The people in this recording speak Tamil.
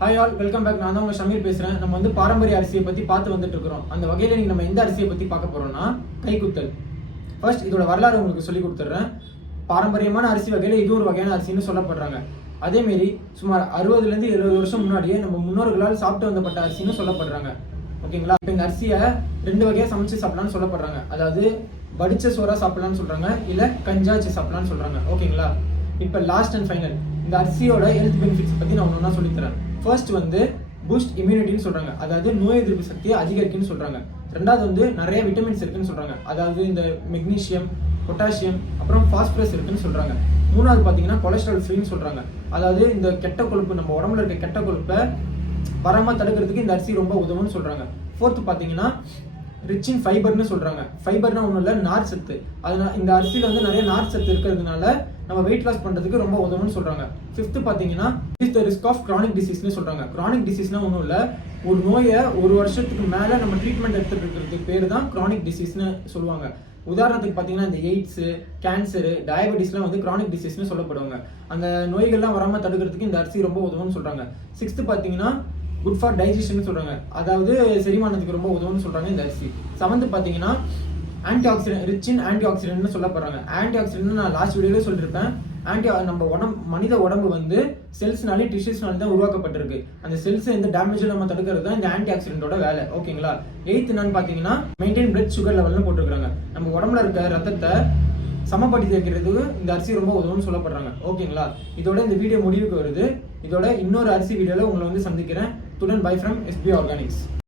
Hi all, welcome back. நான் தான் உங்க ஷமீர் பேசுறேன். நம்ம வந்து பாரம்பரிய அரிசியை பத்தி பார்த்து வந்துட்டு இருக்கிறோம். அந்த வகையில நீங்க நம்ம எந்த அரிசியை பத்தி பார்க்க போறோம்னா கைக்குத்தல். ஃபர்ஸ்ட் இதோட வரலாறு உங்களுக்கு சொல்லி கொடுத்துட்றேன். பாரம்பரியமான அரிசி வகையில இது ஒரு வகையான அரிசின்னு சொல்லப்படுறாங்க. அதே மாரி சுமார் 60லேருந்து 70 வருஷம் முன்னாடியே நம்ம முன்னோர்களால் சாப்பிட்டு வந்தப்பட்ட அரிசின்னு சொல்லப்படுறாங்க. ஓகேங்களா? இப்போ இந்த அரிசியை 2 வகையா சமைச்சு சாப்பிடலாம்னு சொல்லப்படுறாங்க. அதாவது வடிச்ச சோறா சாப்பிடலாம்னு சொல்றாங்க, இல்ல கஞ்சாச்சு சாப்பிடலாம்னு சொல்றாங்க. ஓகேங்களா? இப்போ லாஸ்ட் அண்ட் ஃபைனல் இந்த அரிசியோட ஹெல்த் பெனிஃபிட்ஸ் பத்தி நான் ஒன்றா சொல்லித்தரேன். ஃபர்ஸ்ட் வந்து பூஸ்ட் இம்யூனிட்டின்னு சொல்றாங்க, அதாவது நோய் எதிர்ப்பு சக்தியை அதிகரிக்குன்னு சொல்றாங்க. ரெண்டாவது வந்து நிறைய விட்டமின்ஸ் இருக்குன்னு சொல்றாங்க, அதாவது இந்த மெக்னீசியம், பொட்டாசியம், அப்புறம் பாஸ்பரஸ் இருக்குன்னு சொல்றாங்க. மூணாவது பார்த்தீங்கன்னா கொலஸ்ட்ரால் ஃப்ரீன்னு சொல்றாங்க, அதாவது இந்த கெட்ட கொழுப்பு நம்ம உடம்புல இருக்க கெட்ட கொழுப்பை வராம தடுக்கிறதுக்கு இந்த அரிசி ரொம்ப உதவும்னு சொல்றாங்க. ஃபோர்த்து பார்த்தீங்கன்னா ரிச் இன் ஃபைபர்னு சொல்றாங்க. ஃபைபர்னா ஒன்றும் இல்லை, நார் சத்து. அதனால இந்த அரிசியில் வந்து நிறைய நார் சத்து இருக்கிறதுனால நம்ம வெயிட் லாஸ் பண்றதுக்கு ரொம்ப உதவும்னு சொல்றாங்க. ஃபிஃப்த் பார்த்தீங்கன்னா is the risk of chronic டிசீஸ்னு சொல்றாங்க. கிரானிக் டிசீஸ்னா ஒன்றும் இல்லை, ஒரு நோயை ஒரு வருஷத்துக்கு மேலே நம்ம ட்ரீட்மெண்ட் எடுத்துட்டு இருக்கிறதுக்கு பேர் தான் கிரானிக் டிசீஸ்னு சொல்லுவாங்க. உதாரணத்துக்கு பார்த்தீங்கன்னா இந்த எய்ட்ஸு, கேன்சரு, டயபெட்டிஸ்லாம் வந்து கிரானிக் டிசீஸ்னு சொல்லப்படுவாங்க. அந்த நோய்கள்லாம் வராமல் தடுக்கிறதுக்கு இந்த அரிசி ரொம்ப உதவும்னு சொல்றாங்க. சிக்ஸ்த்து பார்த்தீங்கன்னா குட் ஃபார் டைஜஷன் சொல்றாங்க, அதாவது செரிமானத்துக்கு ரொம்ப உதவும்னு சொல்றாங்க இந்த அரிசி. செவன்த் பார்த்தீங்கன்னா ஆன்டி ஆக்சிடென்ட், ரிச் இன் ஆன்டி ஆக்சிடென்ட்னு சொல்லப்படுறாங்க. ஆன்டி ஆக்சிடென்ட் நான் லாஸ்ட் வீடியோவே சொல்லியிருப்பேன். நம்ம மனித உடம்பு வந்து செல்ஸ்னாலே டிஷ்யூஸ்னாலே தான் உருவாக்கப்பட்டிருக்கு. அந்த செல்ஸ் எந்த டேமேஜும் நம்ம தடுக்கிறது தான் இந்த ஆன்டி ஆக்சிடென்ட்டோட வேலை. ஓகேங்களா? எய்த் என்னன்னு பார்த்தீங்கன்னா மெயின்டைன் பிளட் சுகர் லெவல்னு போட்டுருக்காங்க. நம்ம உடம்புல இருக்க ரத்தத்தை சமப்படுத்தி வைக்கிறதுக்கு இந்த அரிசி ரொம்ப உதவும்னு சொல்லப்படுறாங்க. ஓகேங்களா? இதோட இந்த வீடியோ முடிவுக்கு வருது. இதோட இன்னொரு அரிசி வீடியோவில் உங்களை வந்து சந்திக்கிறேன். துடன் பை ஃப்ரம் SB ஆர்கானிக்ஸ்.